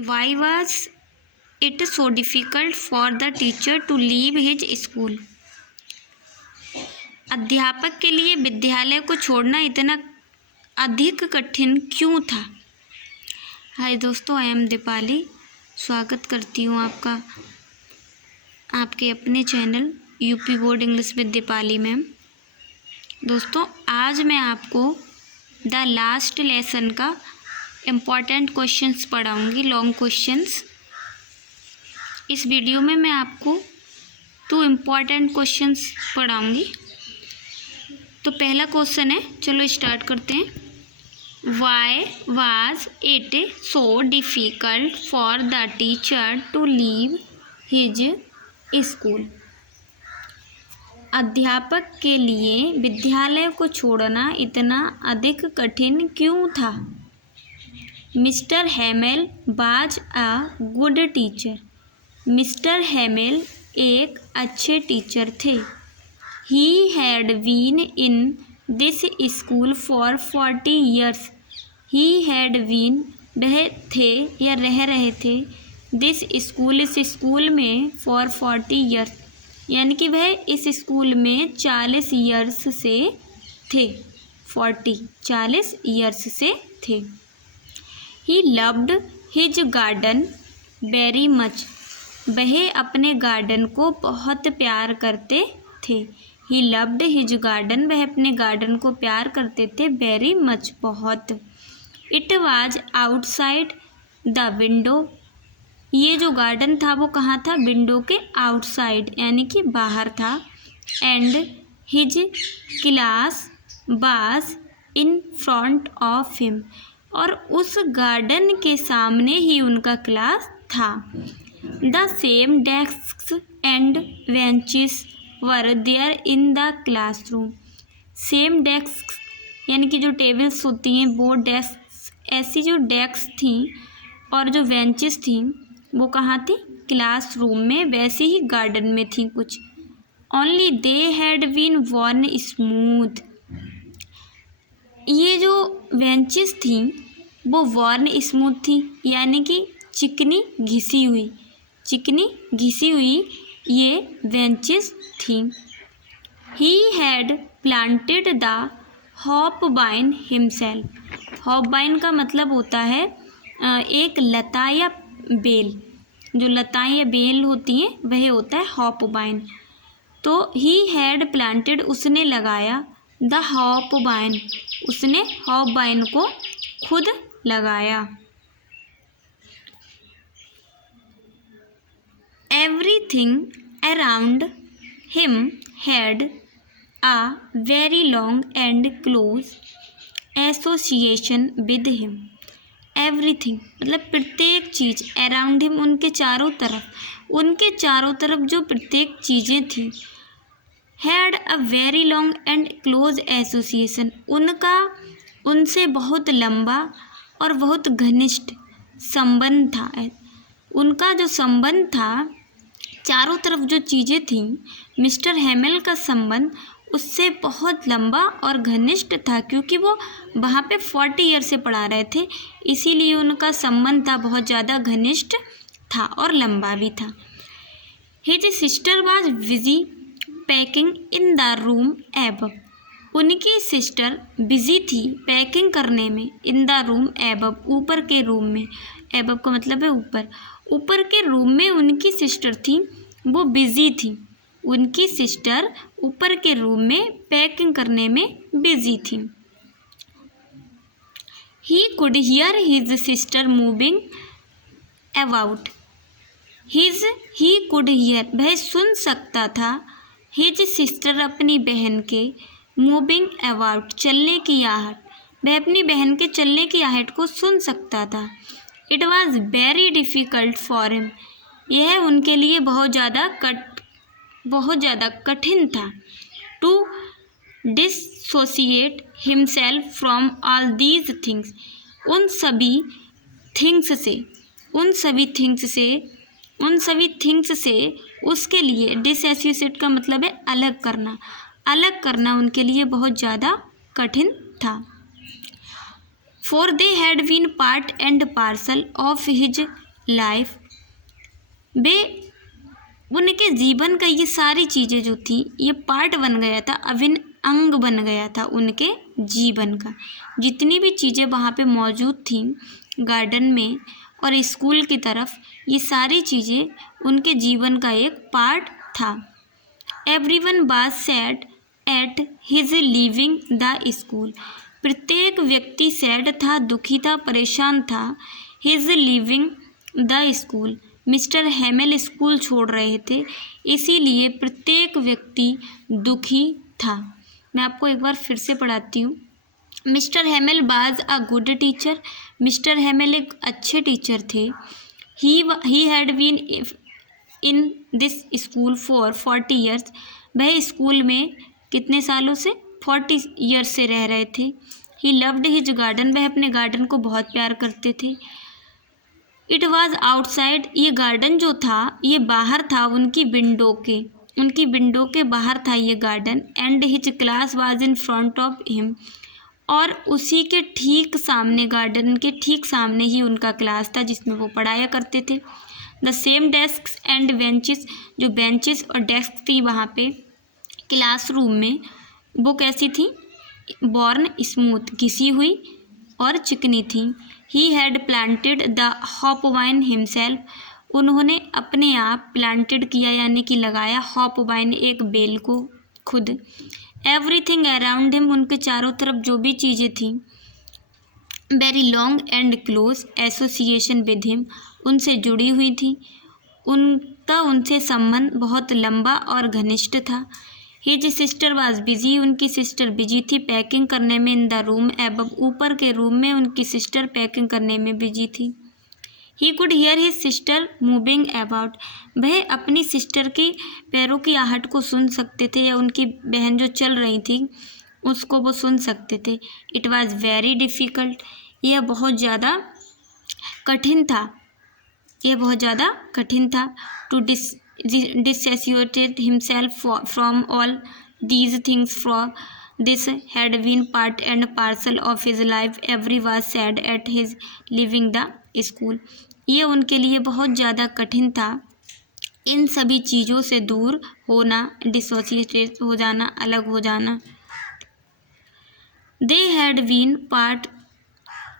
Why was it so difficult for the teacher to leave his school? अध्यापक के लिए विद्यालय को छोड़ना इतना अधिक कठिन क्यों था? हाय दोस्तों, आई एम दीपाली। स्वागत करती हूँ आपका आपके अपने channel UP board English with Deepali ma'am. दोस्तों, आज मैं आपको द लास्ट लेसन का इम्पॉर्टेंट क्वेश्चंस पढ़ाऊँगी, लॉन्ग क्वेश्चंस। इस वीडियो में मैं आपको 2 इम्पॉर्टेंट क्वेश्चंस पढ़ाऊँगी। तो पहला क्वेश्चन है, चलो स्टार्ट करते हैं। Why was it so difficult for the teacher to leave his school? अध्यापक के लिए विद्यालय को छोड़ना इतना अधिक कठिन क्यों था? Mister Hamel was a good teacher. Mister Hamel एक अच्छे टीचर थे। He had been in this school for 40 years। He had been वह थे या रह रहे थे, दिस स्कूल इस स्कूल में फॉर 40 years यानी कि वह इस स्कूल में 40 years से थे। 40 years से थे। He loved his garden very much. वह अपने गार्डन को बहुत प्यार करते थे। ही लव्ड हिज गार्डन, वह अपने गार्डन को प्यार करते थे, वेरी मच, बहुत। It was outside the window. ये जो गार्डन था वो कहाँ था? विंडो के आउटसाइड यानी कि बाहर था। And his class was in front of him, और उस गार्डन के सामने ही उनका क्लास था। The same desk and benches were there in the classroom. Same desk यानी कि जो टेबल्स होती हैं वो डेस्क, ऐसी जो डेस्क थी और जो बेंचेस थी वो कहाँ थी? क्लासरूम में, वैसे ही गार्डन में थी कुछ। Only they had been worn smooth. ये जो बेंचेस थी वो वर्न स्मूथ थी यानी कि चिकनी घिसी हुई, चिकनी घिसी हुई ये बेंचेस थी। He had planted the hopbine himself. Hopbine का मतलब होता है एक लता या बेल। जो लताएं या बेल होती हैं वह होता है हॉपबाइन। तो ही हैड प्लांटेड, उसने लगाया, द हॉपबाइन, उसने हॉपबाइन को खुद लगाया। Everything around him had a very long and close association with him. Everything मतलब प्रत्येक चीज़, अराउंड हिम उनके चारों तरफ, उनके चारों तरफ जो प्रत्येक चीज़ें थी, had a very long and close association, उनका उनसे बहुत लंबा और बहुत घनिष्ठ संबंध था। उनका जो संबंध था, चारों तरफ जो चीज़ें थीं, मिस्टर हैमेल का संबंध उससे बहुत लंबा और घनिष्ठ था, क्योंकि वो वहाँ पे 40 ईयर से पढ़ा रहे थे, इसीलिए उनका संबंध था बहुत ज़्यादा घनिष्ठ था और लंबा भी था। His sister was busy packing in the room above. उनकी सिस्टर बिजी थी पैकिंग करने में, इन द रूम एबव, ऊपर के रूम में। एबव का मतलब है ऊपर। ऊपर के रूम में उनकी सिस्टर थी, वो बिजी थी। उनकी सिस्टर ऊपर के रूम में पैकिंग करने में बिजी थी। He could hear his sister moving about. He could hear, वह सुन सकता था, हिज सिस्टर, अपनी बहन के, मूविंग अबाउट, चलने की आहट, वह अपनी बहन के चलने की आहट को सुन सकता था। It was very difficult for him, यह उनके लिए बहुत ज़्यादा कठिन था। To dissociate himself from all these things, उन सभी थिंग्स से उसके लिए, डिसोसिएट का मतलब है अलग करना उनके लिए बहुत ज़्यादा कठिन था। For they had been part and parcel of his life. वे उनके जीवन का ये सारी चीज़ें जो थी ये पार्ट बन गया था, अभिन्न अंग बन गया था उनके जीवन का। जितनी भी चीज़ें वहाँ पे मौजूद थी गार्डन में और स्कूल की तरफ, ये सारी चीज़ें उनके जीवन का एक पार्ट था। Everyone was sad at his leaving the school. प्रत्येक व्यक्ति सैड था, दुखी था, परेशान था। His leaving the school, mister Hamel school छोड़ रहे थे, इसीलिए प्रत्येक व्यक्ति दुखी था। मैं आपको एक बार फिर से पढ़ाती हूँ। Mister Hamel was a good teacher. Mister Hamel एक अच्छे टीचर थे। He had been in this school for 40 years. वह स्कूल में कितने सालों से? 40 ईयर्स से रह रहे थे। ही लव्ड हिज गार्डन, वह अपने गार्डन को बहुत प्यार करते थे। इट वॉज आउटसाइड, ये गार्डन जो था ये बाहर था उनकी विंडो के बाहर था ये garden. And his class was in front of him, और उसी के ठीक सामने, गार्डन के ठीक सामने ही उनका क्लास था जिसमें वो पढ़ाया करते थे। The same desk and benches, जो बेंचेस और डेस्क थी वहाँ पे क्लासरूम में, वो कैसी थी? बॉर्न स्मूथ, घिसी हुई और चिकनी थी। He had planted the hop wine himself, उन्होंने अपने आप प्लांटेड किया यानी कि लगाया हॉप वाइन, एक बेल को, खुद। एवरीथिंग अराउंड हिम, उनके चारों तरफ जो भी चीज़ें थीं, very long and close association with him, उनसे जुड़ी हुई थी। उनका उनसे संबंध बहुत लंबा और घनिष्ठ था। हिज सिस्टर वाज बिजी, उनकी सिस्टर बिजी थी पैकिंग करने में। इन द रूम एबव, ऊपर के रूम में उनकी सिस्टर पैकिंग करने में बिजी थी। He could hear his sister moving about, वह अपनी सिस्टर के पैरों की आहट को सुन सकते थे, या उनकी बहन जो चल रही थी उसको वो सुन सकते थे। इट वॉज वेरी डिफ़िकल्ट, यह बहुत ज़्यादा कठिन था। To dissociated himself from all these things, for this had been part and parcel of his life. Every was sad at his leaving the school. ये उनके लिए बहुत ज़्यादा कठिन था, इन सभी चीज़ों से दूर होना, डिसोसिएटेड हो जाना, अलग हो जाना। They had been part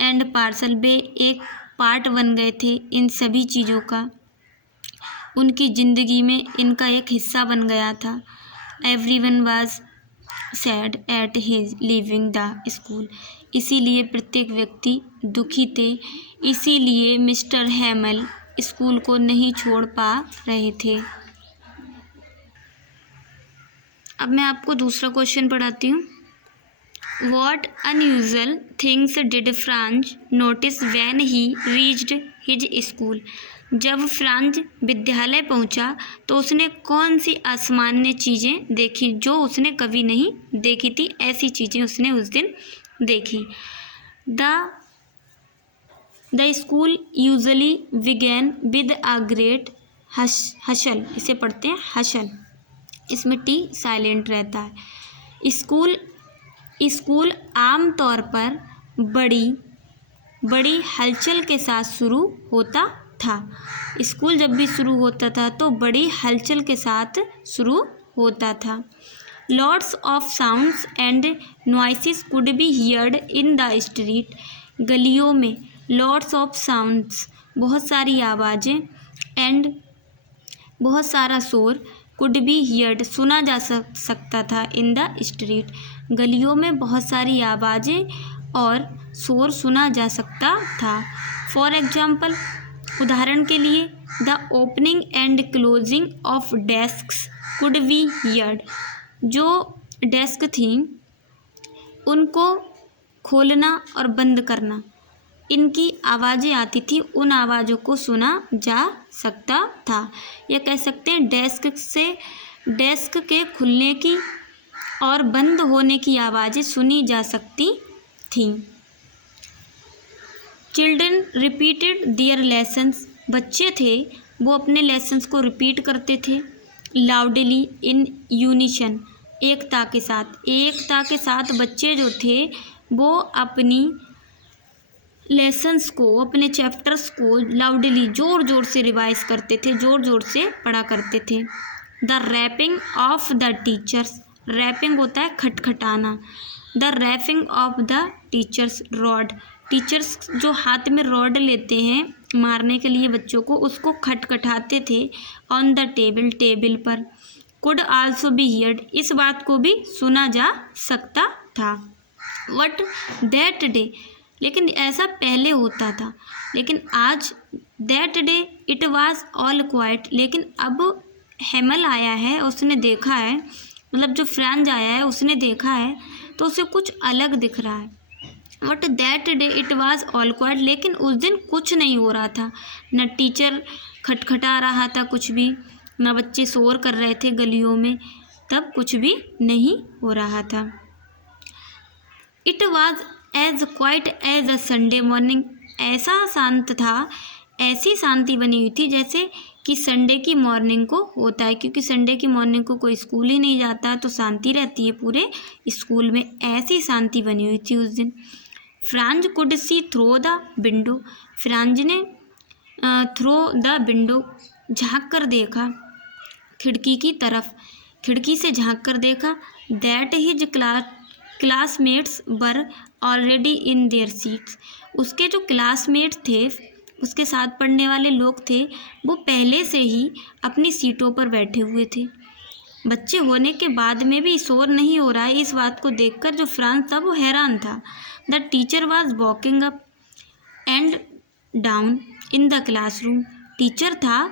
and parcel, वे एक पार्ट बन गए थे इन सभी चीज़ों का, उनकी ज़िंदगी में इनका एक हिस्सा बन गया था। Everyone was sad at his leaving the school, इसीलिए प्रत्येक व्यक्ति दुखी थे, इसीलिए मिस्टर हेमल स्कूल को नहीं छोड़ पा रहे थे। अब मैं आपको दूसरा क्वेश्चन पढ़ाती हूँ। What unusual things did Franz notice when he reached his school? जब फ्रांज विद्यालय पहुंचा तो उसने कौन सी असामान्य चीज़ें देखी जो उसने कभी नहीं देखी थी? ऐसी चीज़ें उसने उस दिन देखी। The school usually began with a great hustle, इसे पढ़ते हैं हशल, इसमें टी साइलेंट रहता है। स्कूल आमतौर पर बड़ी हलचल के साथ शुरू होता था। स्कूल जब भी शुरू होता था तो बड़ी हलचल के साथ शुरू होता था। Lots of sounds and noises could be heard in the street, गलियों में लॉट्स ऑफ साउंड्स, बहुत सारी आवाज़ें, एंड बहुत सारा शोर, कुड बी हियर्ड, सुना जा सकता था, इन द स्ट्रीट, गलियों में बहुत सारी आवाज़ें और शोर सुना जा सकता था। फॉर एग्जाम्पल, उदाहरण के लिए, the opening and closing of desks could be heard, जो डेस्क थी उनको खोलना और बंद करना, इनकी आवाज़ें आती थी, उन आवाज़ों को सुना जा सकता था। या कह सकते हैं डेस्क के खुलने की और बंद होने की आवाज़ें सुनी जा सकती थीं। चिल्ड्रन रिपीटेड दियर लेसन्स, बच्चे थे वो अपने लेसन्स को रिपीट करते थे। लाउडली इन यूनिशन, एकता के साथ बच्चे जो थे वो अपनी लेसन्स को, अपने चैप्टर्स को लाउडली ज़ोर ज़ोर से रिवाइज करते थे, ज़ोर ज़ोर से पढ़ा करते थे। The rapping of the teachers, rapping होता है खटखटाना। The rapping of the teachers rod, teachers जो हाथ में रॉड लेते हैं मारने के लिए बच्चों को, उसको खटखटाते थे। ऑन द टेबल, टेबल पर। कुड आल्सो बी हियर्ड, इस बात को भी सुना जा सकता था। वट दैट डे, लेकिन ऐसा पहले होता था, लेकिन आज that day it was all quite, लेकिन अब हेमल आया है, उसने देखा है, मतलब जो फ्रांज आया है उसने देखा है तो उसे कुछ अलग दिख रहा है। What that day it was all quite, लेकिन उस दिन कुछ नहीं हो रहा था, न टीचर खटखटा रहा था कुछ भी, न बच्चे शोर कर रहे थे गलियों में, तब कुछ भी नहीं हो रहा था। It was as quiet as a Sunday morning, ऐसा शांत था, ऐसी शांति बनी हुई थी जैसे कि संडे की मॉर्निंग को होता है, क्योंकि संडे की मॉर्निंग को कोई स्कूल ही नहीं जाता तो शांति रहती है पूरे स्कूल में, ऐसी शांति बनी हुई थी उस दिन। Franz could see through the window, Franz ने थ्रो द विंडो, झाँक कर देखा खिड़की की तरफ, खिड़की से झाँक कर देखा। That his classmates were already in their seats, उसके जो क्लासमेट्स थे, उसके साथ पढ़ने वाले लोग थे, वो पहले से ही अपनी सीटों पर बैठे हुए थे। बच्चे होने के बाद में भी शोर नहीं हो रहा है, इस बात को देखकर जो फ्रांस था वो हैरान था। The teacher was walking up and down in the classroom, teacher था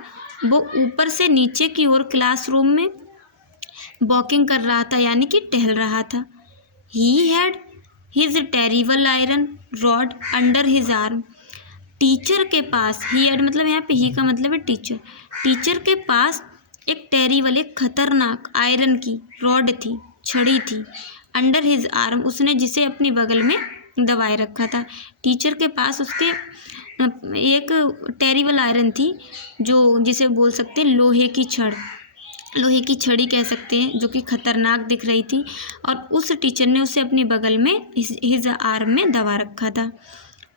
वो ऊपर से नीचे की ओर क्लासरूम में वॉकिंग कर रहा था, यानी कि टहल रहा था। He had his terrible iron rod under his arm, teacher के पास, ही हैड मतलब यहाँ पे ही का मतलब है टीचर, टीचर के पास एक टेरिबल, एक खतरनाक आयरन की रॉड थी, छड़ी थी। अंडर हिज आर्म, उसने जिसे अपनी बगल में दबाए रखा था। टीचर के पास उसके एक टेरिबल आयरन थी, जो जिसे बोल सकते हैं लोहे की छड़, लोहे की छड़ी कह सकते हैं, जो कि खतरनाक दिख रही थी, और उस टीचर ने उसे अपनी बगल में हिज आर्म में दबा रखा था।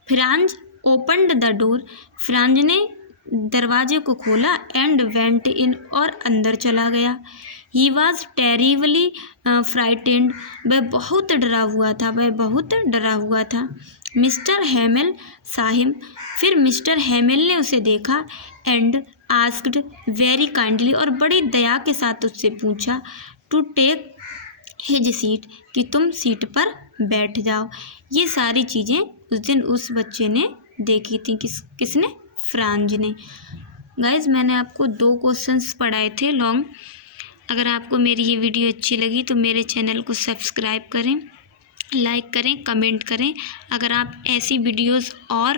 Franz opened the door, Franz ने दरवाजे को खोला एंड वेंट इन, और अंदर चला गया। ही वॉज टेरिबली फ्राइटेंड, वह बहुत डरा हुआ था, वह बहुत डरा हुआ था। मिस्टर हेमेल साहिम, फिर मिस्टर हेमेल ने उसे देखा एंड आस्क्ड वेरी काइंडली, और बड़ी दया के साथ उससे पूछा, टू टेक हिज सीट, कि तुम सीट पर बैठ जाओ। ये सारी चीज़ें उस दिन उस बच्चे ने देखी थी, किसने, फ्रांज ने। गाइज मैंने आपको 2 क्वेश्चंस पढ़ाए थे लॉन्ग। अगर आपको मेरी ये वीडियो अच्छी लगी तो मेरे चैनल को सब्सक्राइब करें, लाइक करें, कमेंट करें। अगर आप ऐसी वीडियोस और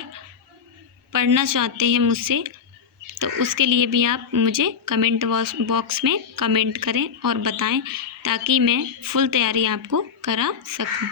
पढ़ना चाहते हैं मुझसे तो उसके लिए भी आप मुझे कमेंट बॉक्स में कमेंट करें और बताएं, ताकि मैं फुल तैयारी आपको करा सकूं।